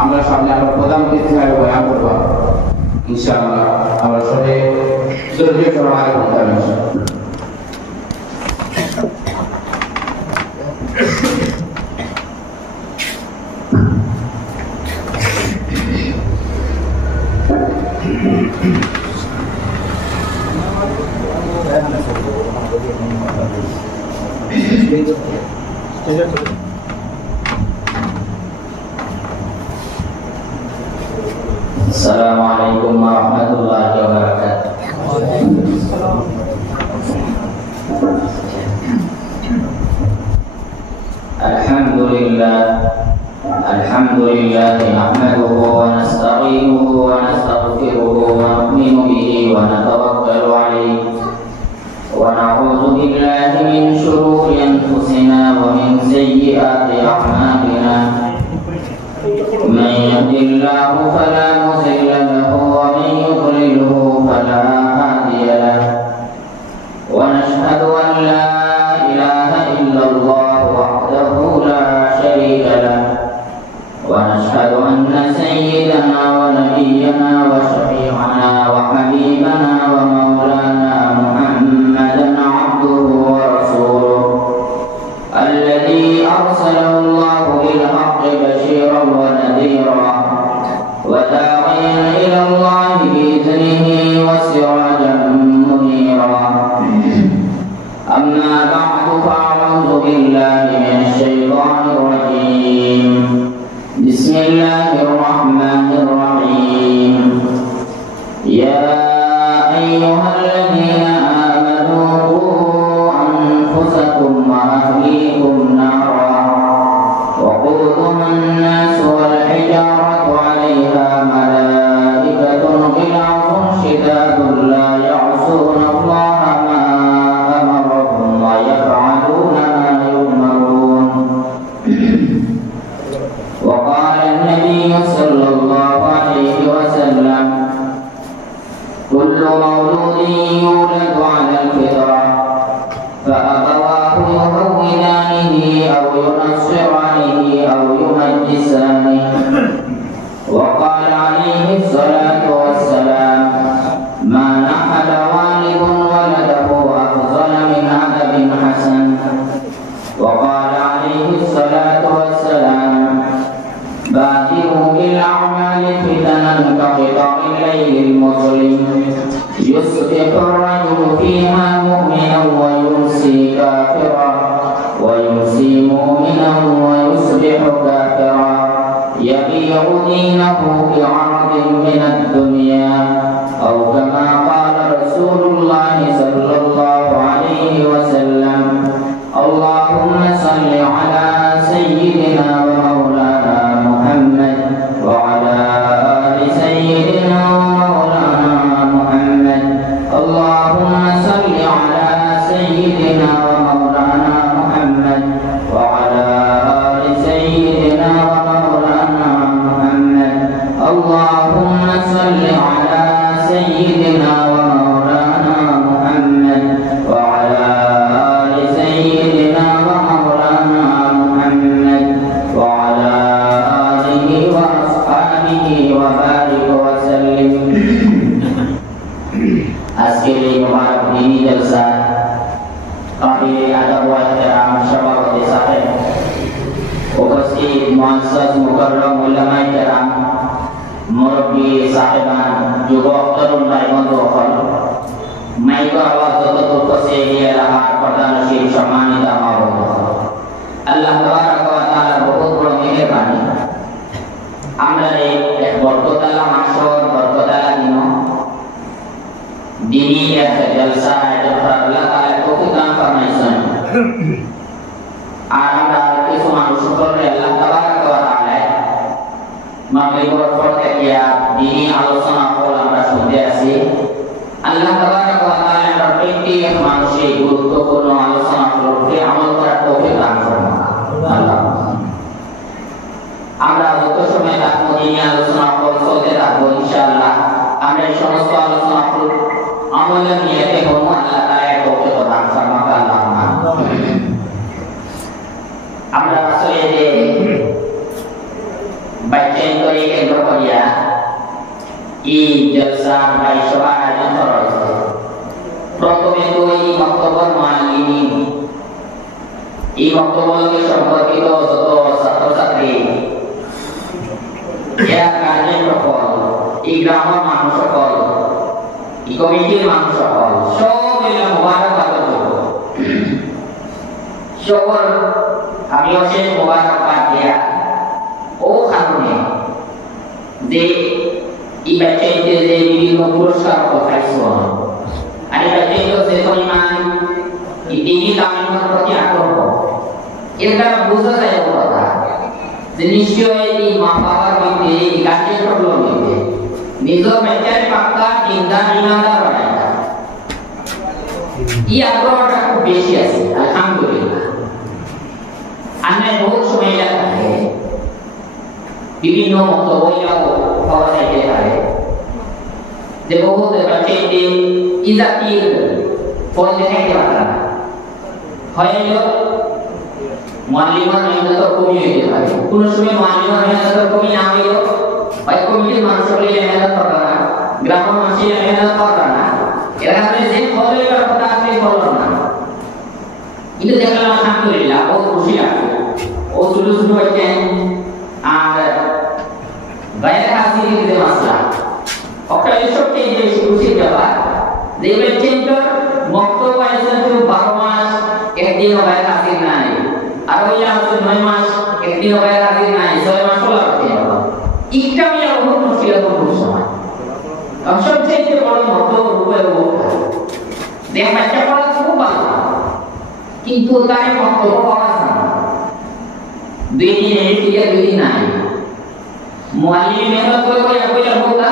আমরা সামনে আমরা প্রধান অতিথি হিসেবে বয়ান করব ইনশাআল্লাহ। আমরা সবাই জরুরি সমাজে বলতে Assalamualaikum warahmatullahi wabarakatuh. Alhamdulillah nahmaduhu wa nasta'inuhu wa nastaghfiruhu wa nu'minu bihi wa natawakkalu alayhi wa na'udzu billahi min shururi anfusina wa min sayyiati a'malina. من يهد الله فلا مضل له ومن يضلله فلا هادي له ونشهد أن لا إله إلا الله وحده لا شريك له ونشهد أن سيدنا ونبينا وشفيعنا وحبيبنا ومولانا محمدا عبده ورسوله الذي أرسله الله بالحق بشيرا ونذيرا وداعيا إلى الله بإذنه وسراجا منيرا. أما بعد فأعوذ بالله من الشيطان الرجيم. بسم الله الرحمن الرحيم. يا أيها الذين آمنوا قوا أنفسكم وأهليكم نارا وقودها الناس والحجارة عليها ملائكة غلاظ شداد لا يعصون الله ما أمرهم ويفعلون ما يؤمرون. وقال النبي صلى الله عليه وسلم كل مولود يولد على الفطرة فأبواه يهودانه أو ينصرانه أو يمجسانه. وقال عليه الصلاة والسلام ما نحل والد ولده أفضل من أدب حسن. وقال عليه الصلاة والسلام بادروا بالأعمال فتنا كقطع الليل المظلم يصبح الرجل فيها مؤمنا ويمسي كافرا ويمسي مؤمنا ويصبح كافرا يبيع دينه بعرض من الدنيا أو كما قال رسول الله صلى الله عليه وسلم. اللهم صل على سيدنا ومولانا محمد وعلى آل سيدنا ومولانا محمد. اللهم صل على سيدنا ومولانا محمد وعلى آل سيدنا ومولانا محمد. اللهم صل على سيدنا ومولانا محمد وعلى آل سيدنا ومولانا محمد وعلى آله وأصحابه وبارك وسلم. আজকের এই মুবারক দিনী জলসা কাবিল আদব ওয়া ইহতিরাম সভাপতি সাহেব, উপস্থিত মুআজ্জাজ মুকাররম উলামায়ে কেরাম, মুরব্বী সাহেবান, যুবক তরুণ ভাই বন্ধু সকল, মাইকের আওয়াজ যতদূর পৌঁছে এগিয়ে রাখার প্রধানশীল সম্মানিত মা বোন, আল্লাহ তাবারক ওয়া তাআলার বহুত বড় মেহেরবানি আমরা এই বরকতাল্লাহ মাসর বরকতাল্লাহ দিন dini ya jalsa itu Allah Taala taufiqan farmaisan anda itu syukur Allah Tabaraka wa Taala maghrib waktu ya dini alusana pola আমরা শুনতে আছি Allah Tabaraka wa Taala berfirman manusia গুরুত্বপূর্ণ আলোচনা করতে আমল করার তৌফিক দান করুন আল্লাহ। আমরা যত সময় থাকবো দিনী আলোচনা চলতে থাকবো ইনশাআল্লাহ আমরা এই সমস্ত আলোচনা আমলের নিয়তে হবো আল্লাহ তাআলা তৌফিক দান করুন আল্লাহ। আমরা আসলে যে bacain to ikan berkoya I jalsa bai soba ajan terus প্রথমে তো এই বক্তব্যের মালিনী এই বক্তব্যকে সম্পর্কিত যত ছাত্রছাত্রী এরা কাজের সকল এই গ্রামের মানুষ সকল এই কমিটির মানুষ সকল সব এরা মোবারকবাদ দেব সকল আমি অশেষ মোবারকবাদ দেয়া ও কারণে যে এই বাচ্চাদের যে বিভিন্ন পুরস্কার পাইছো ada baca itu seperiman ini kami mengerti akur ini karena busa saya berkata jenisnya ini mampawar ini dikasih problem ini nizam mencari fakta indah imadah berada ia akur aku besias alhamdulillah anda बहुत समय लगता है विभिन्न मक्तबों पावा जाते हैं যে বহুত বাচ্চাদের ইজাতির ফল দেখাইতে পারে হয়তো মুআল্লিমার মেহনত কমই হইতে পারে কোন সময় মুআল্লিমার মেহনত কমই না হইলো হয় কমিটির মানুষগুলো মেহনত করে না গ্রামের মানুষের মেহনত করে না এর কারণে যে ফলের কথা আছে ফল না এটা দেখলাম আলহামদুলিল্লাহ বহুত খুশি লাগছে ও ছোট ছোট বাচ্চা আর গায়ের হাসির যে মাসলা Okey, esok ini diskusi jalan. Dia bercinta, waktu pasal tu 12 mas, ekdi nobai hasil naik. Atau yang tu 9 mas, ekdi nobai hasil naik. 6 mas pula berarti. Ikam yang बहुत मुश्किल है तो sama. अब सबसे बड़ा waktu रुपए वो. Dia macam apa cukup banyak. কিন্তু তার waktu apa sama. 2 दिन ini 3 दिन naik. मुआलिम मेहनत कोई yang होता.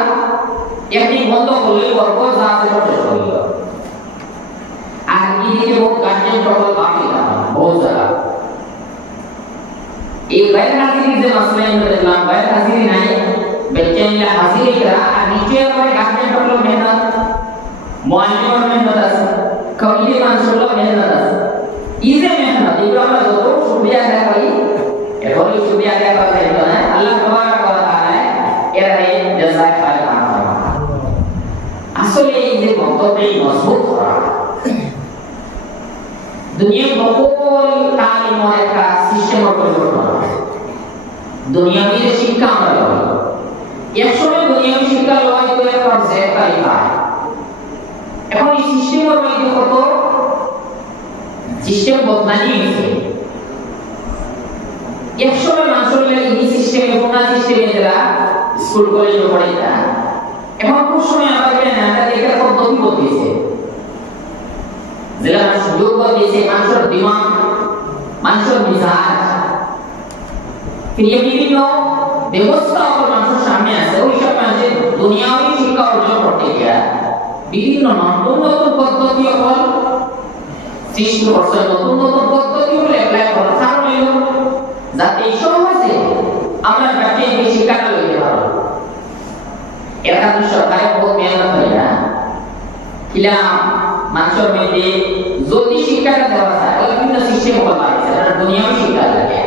একটি বন্ধ করলে গল্প যাতে শেষ হইল আর এদিকে বহুত কাজের প্রবল বাকি বহুত জায়গা এই গায়ের হাজিরি যে মাসলা দেখলাম গায়ের হাজিরি নাই বেচাইলে হাজিরি করা আর নিচে আবার কাজের প্রবল মেহনত মুআল্লিমের মেহনত আছে কমিটি মানুষগুলো মেহনত আছে এই যে মেহনত এগুলো আমরা যত সুবিধা আদায় করি এগুলো সুবিধা আদায় করা যায় না আল্লাহ তাবারক ওয়া তাআলা এর জাযায়ে খায়র আসলে এই যে মতটাই মজবুত করা দুনিয়া সকল তালিমের একটা সিস্টেমের পরিবর্তন দুনিয়াবি শিক্ষা আমরা লই একসময় দুনিয়াবি শিক্ষা লই তো একটা জেড তালিকা এখন এই সিস্টেমের মধ্যে কত সিস্টেম বদলানি হয়েছে একসময় মানুষের এই সিস্টেমে কোন সিস্টেমে যারা স্কুল কলেজে পড়ে না এখন খুব সময় আমাদের নাটা দেখে পদ্ধতি বদলেছে যেটা সুযোগ বদলেছে মানুষের দিমাগ মানুষের মিজাজ বিভিন্ন ব্যবস্থা আমার মানুষের সামনে আছে ওই সব মানুষের দুনিয়াবি শিক্ষা অর্জন করতে গিয়ে বিভিন্ন নতুন নতুন পদ্ধতি হল সৃষ্টি করছে নতুন নতুন পদ্ধতি হলে অ্যাপ্লাই করা কারণ হলো যাতে এই সমাজে আমরা বাচ্চাকে শিক্ষাটা লইতে পারবো এর কারণে সরকারের বহুত মেহনত হয় না কিলা মানুষের মধ্যে যদি শিক্ষাটা দেওয়া যায় ওই বিভিন্ন সিস্টেম বলা হয়েছে এটা দুনিয়াবি শিক্ষা লাগে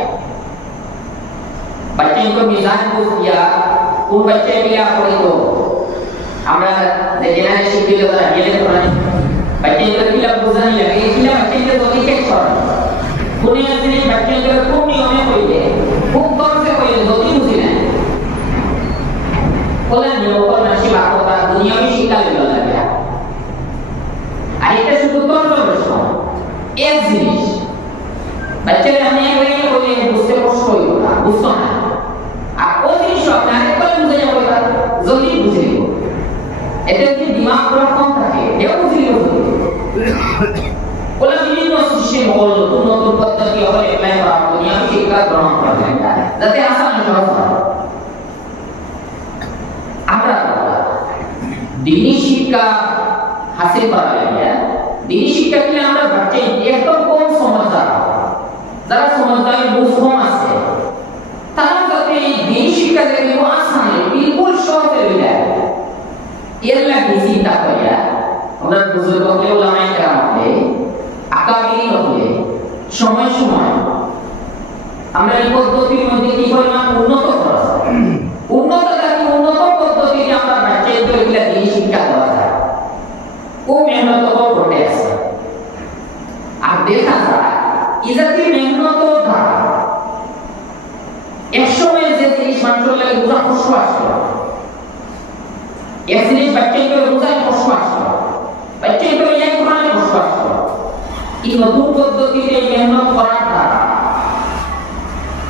বাচ্চাকে মিজান বুঝ দিয়া কোন বাচ্চা মিলা পড়ে তো আমরা যে জেনারেল শিক্ষিত করা গেলে পড়া বাচ্চাকে কিলা বুঝানি লাগে এই কিলা বাচ্চাকে যদি চেক করা কোন জিনিস বাচ্চাকে কোন নিয়মে কইলে খুব কমসে কইলে যদি বুঝি না কোলা নিয়ম নাসি বাকতা দুনিয়াবি শিক্ষা লেগে লাগে আর এটা শুধু তন্ত্র প্রশ্ন এক জিনিস বাচ্চারা আমি একবারে বলি বুঝতে কষ্ট হইল না বুঝতো না আর ওই জিনিস আপনার একবার বুঝে যাবো জলদি বুঝে নিব এতে যদি দিমাগ পুরো কম থাকে এও বুঝে নিব কোলা বিভিন্ন সিস্টেম হল নতুন নতুন পদ্ধতি হল অ্যাপ্লাই করা দুনিয়াবি শিক্ষা গ্রহণ করা যায় যাতে আসান সহজ হয় আমরা দিনী শিক্ষা হাসিল করা লাগে দিনী শিক্ষা কি আমরা বাচ্চা একদম কম সমঝদার যারা সমঝদার বুঝকম আছে তারা যাতে এই দিনী শিক্ষা থেকে আসান বিলকুল সহজে হয়ে যায় এর লাগে চিন্তা করিয়া আমরা বুজুর্গকে উলামায়ে কেরামকে আকাবিরিন হলে সময় সময় আমরা এই পদ্ধতির মধ্যে কি পরিমাণ উন্নত করা যায় মানুষের লাগে রোজা কষ্ট আসলো এক জিনিস বাচ্চাকে রোজায় কষ্ট আসলো বাচ্চাকে এক কোরআনে কষ্ট আসলো এই নতুন পদ্ধতিতে মেহনত করার দ্বারা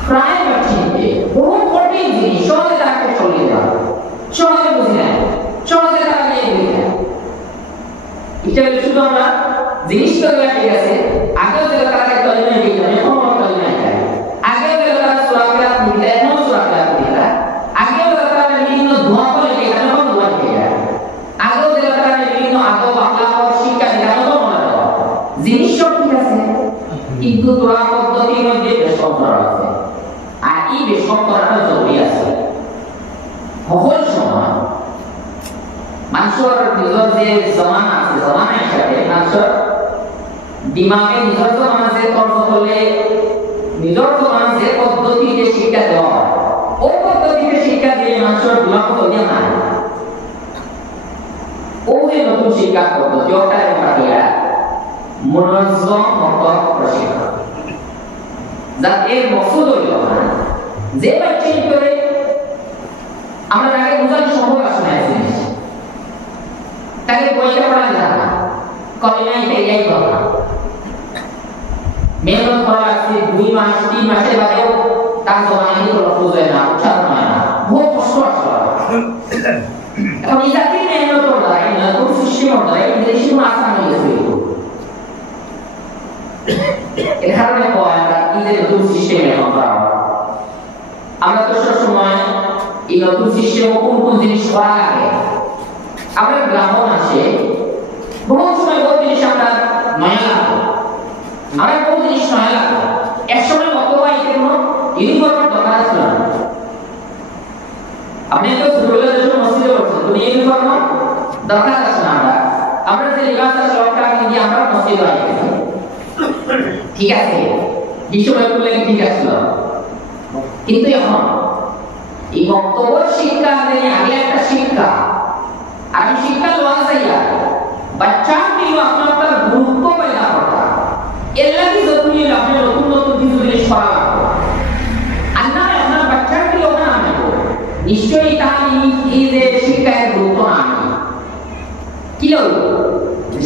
প্রায় বাচ্চাকে বহু কঠিন জিনিস সহজে তাকে চলে যাবে সহজে বুঝে নেয় সহজে তারা নিয়ে বুঝে নেয় এটা শুধু আমরা জিনিসটা ঠিক আছে আগেও যে তারা তৈরি হয়ে গেছে এখন তৈরি হয়ে যায় আগেও যে তারা সুরাকেরা নিতে এখন সুরাকেরা নিতে আগেও যে তারা বিভিন্ন দোয়া করে গেছে এখন দোয়া করে যায় আগেও যে তারা বিভিন্ন আগো বাংলা শিক্ষা দিতে এখন মনে রাখো জিনিস সব ঠিক আছে কিন্তু দোয়া পদ্ধতির মধ্যে বেশক করা আছে আর এই বেশক করাটা জরুরি আছে সকল সময় মানুষের নিজের যে জমানা আছে জমানা হিসাবে মানুষের দিমাগে নিজের জমানা যে তর্ক করলে নিজের জমানা যে পদ্ধতিতে শিক্ষা দেওয়া হয় ওই পদ্ধতিতে শিক্ষা দিলে মানুষের দিমাগ চলিয়ে না ওই নতুন শিক্ষা পদ্ধতি ওটা আমরা মনোরঞ্জন মত প্রশিক্ষণ যার এর মকসুদ হইল যে বাচ্চা করে আমরা আগে বোঝানো সম্ভব আসলে জিনিস তাকে বইটা পড়া যায় না কলিমা এটাই কথা মেহনত করা আছে 2 মাস 3 মাসের বাদেও তার জমানি কোনো বুঝে না উচ্চারণ হয় না বহু কষ্ট আসলে এখন এই জাতীয় মেহনত করা এই নতুন সিস্টেম করা এই জিনিস কোনো আসান হয়ে গেছে এর কারণে আমরা এই নতুন সিস্টেমে আমরা তো সব সময় এই নতুন সিস্টেম কোন কোন জিনিস করা লাগে আমরা গ্রামে আসে বহু সময় বহু জিনিস আমরা নয়া লাগে আমরা বহু জিনিস নয়া লাগে এক সময় মতো হয় কোনো ইউনিফর্মের দরকার ছিল না আপনি তো ছোটবেলা যখন মসজিদে পড়ছেন তো ইউনিফর্ম দরকার আছে না আমরা যে লিবাস আছে সবটা দিয়ে আমরা মসজিদে আসি ঠিক আছে এই সময় করলে ঠিক আছে কিন্তু এখন এই বক্তব্য শিক্ষা আগে একটা শিক্ষা আর শিক্ষা লওয়া যাইয়া বাচ্চা দিল আপনার তার গুরুত্ব পয়দা করা এর লাগি যতই আপনি নতুন নতুন কিছু জিনিস করা লাগবে আর না আপনার বাচ্চা দিল না আনবো নিশ্চয়ই তাহলে এই যে শিক্ষার গুরুত্ব না আনবো কি হলো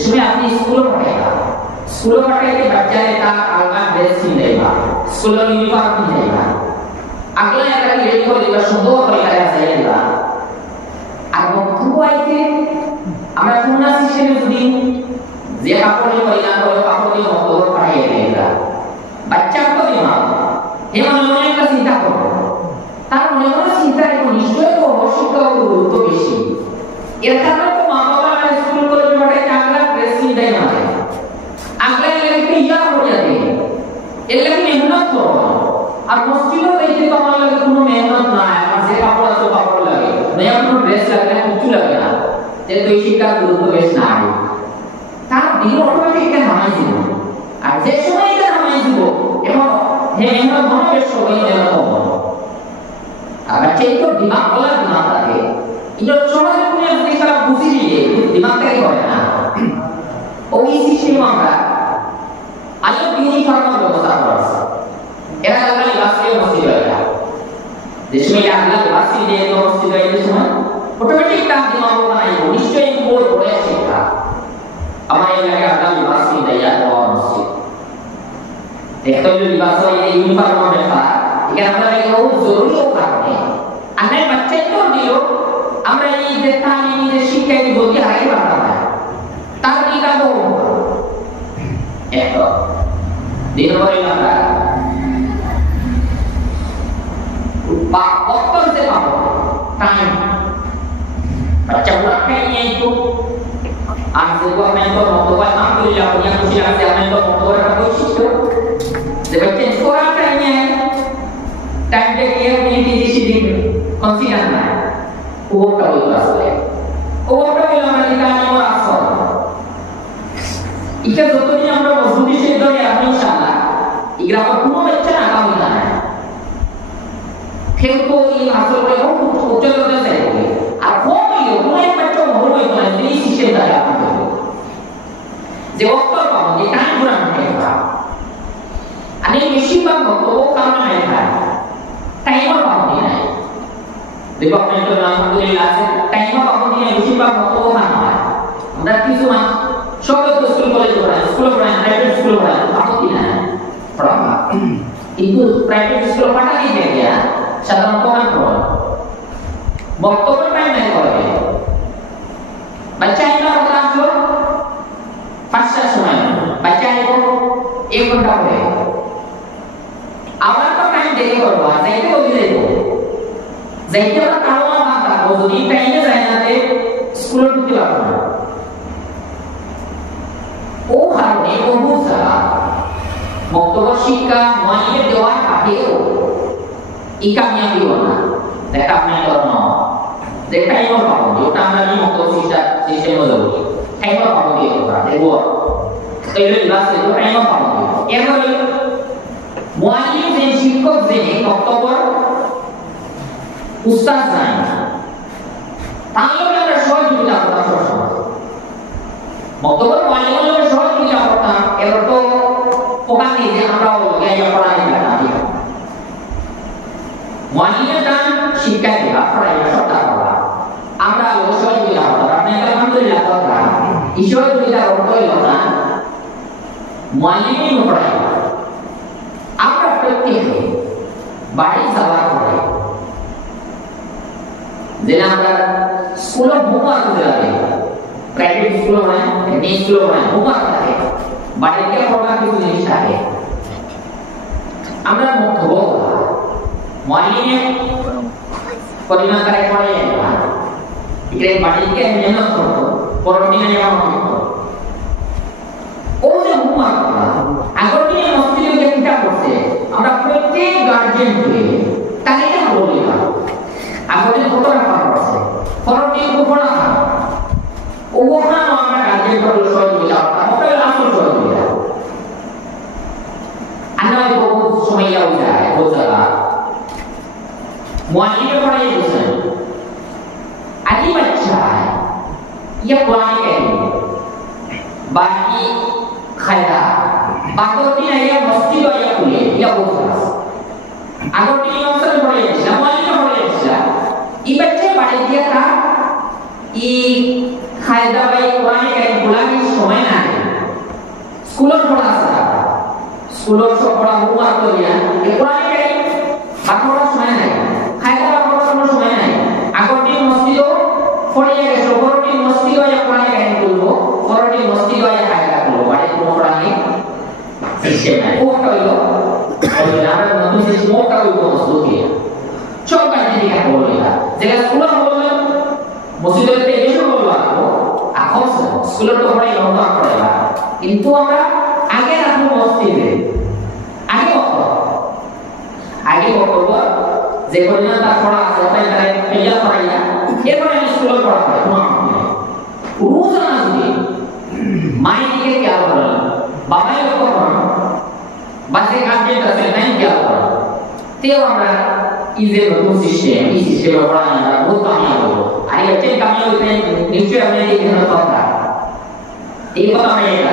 সময় আপনি স্কুলে পড়াইবা স্কুলে পড়াইতে বাচ্চারে তার আলাদা ড্রেস কিনবেবা স্কুলের ইউনিফর্ম কিনবেবা আগলা একটা রেডি করে দিবা সুন্দর করে যাইবা আর বক্তব্য আইতে আমরা কোন সিস্টেমে যদি যে কাপড় পরিধান করে কাপড় দিয়ে বক্তব্য পাঠিয়ে দেবা বাচ্চা তো দিমা হে মনে একটা চিন্তা করো তার মনে চিন্তা এবং নিশ্চয়ই তো শিক্ষা গুরুত্ব বেশি এর কারণে তো মা বাবা স্কুল কলেজে পাঠায় আগলা ড্রেস কিনতে না আগলা এলাকাতে ইয়া হয়ে যাবে এলাকা মেহনত করো আর মসজিদও দেখতে তো আমার লাগে কোনো মেহনত নাই আমার যে কাপড় আছে কাপড় লাগে নয়া কোনো ড্রেস লাগে না কিছু লাগে না তাহলে তো এই শিক্ষার গুরুত্ব বেশ নাই তার দিন অটোমেটিক এটা নামাই দিব আর যে সময় এটা নামাই দিব এবং হে মেহনত মনে বেশ সবাই যেন কম আর সেই তো দিমাগ বলার দিমাগ থাকে এটা সমাজে কোনো আপনি সারা বুঝি নিয়ে দিমাগটাই করে না ওই সিস্টেম আমরা আলো ইউনিফর্মের ব্যবস্থা করা আছে এরা আলাদা লিবাসে মসজিদ হয় जिसमें अगला लिबास दे तो मस्जिद है जिसमें ऑटोमेटिक काम दिमाग में आएगा निश्चय बहुत बड़े शिक्षा हमारे लगे अगला लिबास दे या और मस्जिद देखो जो लिबास है ये यूनिफॉर्म में था ये আমরা লাগে ও জরুরি ও কারণে আমরা বাচ্চা তো দিও আমরা এই যে তানি যে শিক্ষা দি বলতে আগে বাড়া না তার কি কাজ এত দিন পরে আমরা waktu itu apa? Time. Baca bulannya itu. Aku mentor motor, alhamdulillah punya kusian saya mentor motor aku itu. Sebagai sekolah tanya, time dia punya di sini konsinan lah. Uang tahu itu asal. Uang tahu yang mana kita ni orang asal. Ikan sebetulnya আমরা মজবুতি সিদ্ধ হয়ে আপনি ইনশাআল্লাহ ইগরা কোনো বাচ্চা না কাম না কিন্তু এই আসলে উচ্চ করতে চাইবে আর কমিও কোনো এক বাচ্চা বড় হয়ে গেলে এই সিস্টেম দ্বারা আপনি যে অক্ষর পাবো যে টাইম পুরা মনে হয় আর এই বেশিরভাগ মতো কারণ হয় টাইমার পাবো না দেখো আপনার তো আলহামদুলিল্লাহ আছে টাইমও পাবো নিয়ে বেশিরভাগ বক্তব্য না হয় আমরা কিছু না সবাই তো স্কুল কলেজ পড়ায় প্রাইভেট স্কুল পড়ায় আপত্তি নাই পড়াবা কিন্তু প্রাইভেট স্কুল পড়া কি জায়গা সাধারণত না পড়া বক্তব্য টাইম নাই করে বাচ্চা এটা কথা আসলো 5টার সময় বাচ্চা আইবো 1 ঘন্টা পরে আমরা তো টাইম দেরি করবো যাইতে বলি যাইতে আমরা কারণ না থাকবো যদি টাইমে যায় না তে স্কুলে ঢুকতে পারবো না ও কারণে বহু সারা বক্তব্য শিক্ষা মাইনে দেওয়ার আগেও এই কামিয়াবি হলো না দেখা আপনি করোনা যে টাইমও পাবো ওটা আমরা নিয়ে বক্তব্য সিস্টেমে যাবো টাইমও পাবো দিয়ে দেখবো তাইলে ক্লাসে তো টাইমও পাবো এরপরে মুআল্লিম যে শিক্ষক যে বক্তব্য উস্তাদ নাই তাহলে আমরা সহযোগিতা করতাম সবসময় বক্তব্য মুআল্লিমের সহযোগিতা করতাম এর তো ওখান থেকে আমরা জ্ঞান পড়াই না মুআল্লিমের দান শিক্ষা দেওয়া পড়াই সত্তা করা আমরা সহযোগিতা করতাম আপনি আলহামদুলিল্লাহ কথা এই সহযোগিতা করতে হইল না মুআল্লিমই পড়াই আমরা প্রত্যেকে বাড়ি যাওয়ার পরে যেন আমরা স্কুলে হোমওয়ার্ক দেওয়া প্রাইভেট স্কুল হয় এমনি স্কুল হয় হোমওয়ার্ক থাকে বাড়িতে পড়ার কিছু জিনিস থাকে আমরা মুক্ত হব মুআল্লিমের পরিমাণ করে পড়ে এখানে বাড়িতে মেহনত করতো পরদিনে যেমন করতো ও যে হোমওয়ার্ক করা আগের দিনে মসজিদে যে কিতাব পড়ছে আমরা প্রত্যেক গার্জিয়ানকে তালিকা বলে দিলাম আগের দিন কত টাকা পড়ছে পরদিন কত টাকা ওখানে আমরা গার্জিয়ান করে সহযোগিতা আমরা আসল সহযোগিতা আমরা বহু সময় যায় বোঝালা মুআল্লিম পড়াই দিয়েছেন আদি বাচ্চা ये पुरानी कहेंगे बाकी खायदा बाकी नहीं ये मस्ती तो ये खुले ये बहुत खास अगर तीन अवसर पढ़े इसला मुआल्लिम पढ़े इसला ये बच्चे पढ़े दिया था ये खायदा भाई पुरानी कहेंगे बुलाने समय ना है स्कूलों पढ़ा सा स्कूलों से पढ़ा हुआ तो ये पुरानी कहेंगे बाकी पढ़ा समय नहीं खायदा बाकी समय नहीं अगर तीन मस्ती तो পড়ে গেছে পরটি মস্তি হয় কোরআন কাহিনী বলবো পরটি মস্তি হয় কায়দা বলবো বাড়ি কোনো কোরআনে সিস্টেম নাই ওটা হলো আমরা নতুন সিস্টেম ওটা হলো মস্তি সব কাজে দিকে বলবো যেটা স্কুলে বলবো মসজিদে এসে বলবো এখন স্কুলে তো পড়াই লম্বা পড়ে কিন্তু আমরা আগে রাখবো মসজিদে আগে বক্তব্য যে পরিমাণ তার পড়া আছে তাই তারা পেয়া পড়াইয়া এরপরে স্কুলে পড়া হয় রোজ আসবে মায়ের দিকে খেয়াল করেন বাবাই লক্ষ্য করেন বাসে গার্জেন আছে নাই খেয়াল করেন তেও আমরা ইজে নতুন সিস্টেম এই সিস্টেমে পড়া আমরা বহুত কামিয়াব হবো আর এই হচ্ছে কামিয়াব হইতে নিশ্চয়ই আপনি এখানে কথা এই কথা আমি এটা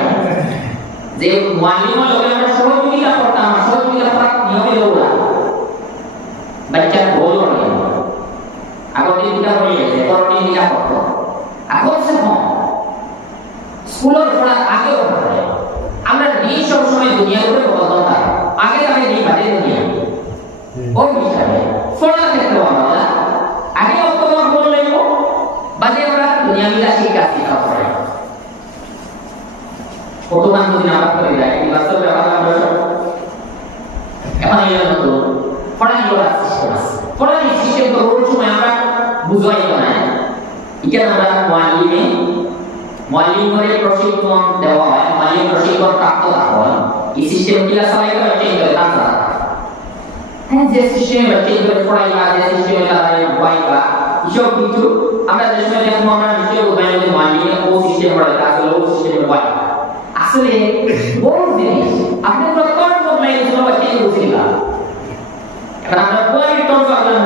যে মুআল্লিমের লগে আমরা সহযোগিতা করতাম সহযোগিতা করার নিয়মে লোক বাচ্চা ভুল করে আগের দিন দিটা হয়ে গেছে পরের দিন দিটা করতো এখন সে কম স্কুলের পড়া আগেও পড়ে আমরা দিন সবসময় দুনিয়ার উপরে বদলতা আগে আগে দিন বাদে দুনিয়া ওই বিষয়ে পড়া ক্ষেত্রে আমরা আগে অক্টোবর বললে বাদে আমরা দুনিয়া মিলা শিক্ষা করে কতক্ষণ যদি আমরা করে যাই এই বাস্তবে আমরা এখন এই মতো পড়াশোনার সিস্টেম আছে পড়াশোনার সিস্টেম তো রোজ সময় আমরা বুঝাই না এখানে আমরা মুআল্লিমের প্রশিক্ষণ দেওয়া হয় মুআল্লিম প্রশিক্ষণ প্রাপ্ত হয় এই সিস্টেম কিলা সবাই করে চেঞ্জ করে তারা হ্যাঁ যে সিস্টেমে চেঞ্জ করে পড়াইবা যে সিস্টেমে তারা পড়াইবা এসব কিছু আমরা যে সময় দেখবো আমরা নিশ্চয়ই উদাহরণ যে মুআল্লিম ও সিস্টেম পড়াইতা আসলে ও সিস্টেমে পড়াইবা আসলে বড় জিনিস আপনি প্রত্যেক সময় সব চেঞ্জ করছিলেন এখন আমরা কোয়ালিটি টর্চ করলাম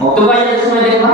বক্তব্য সময় দেখবা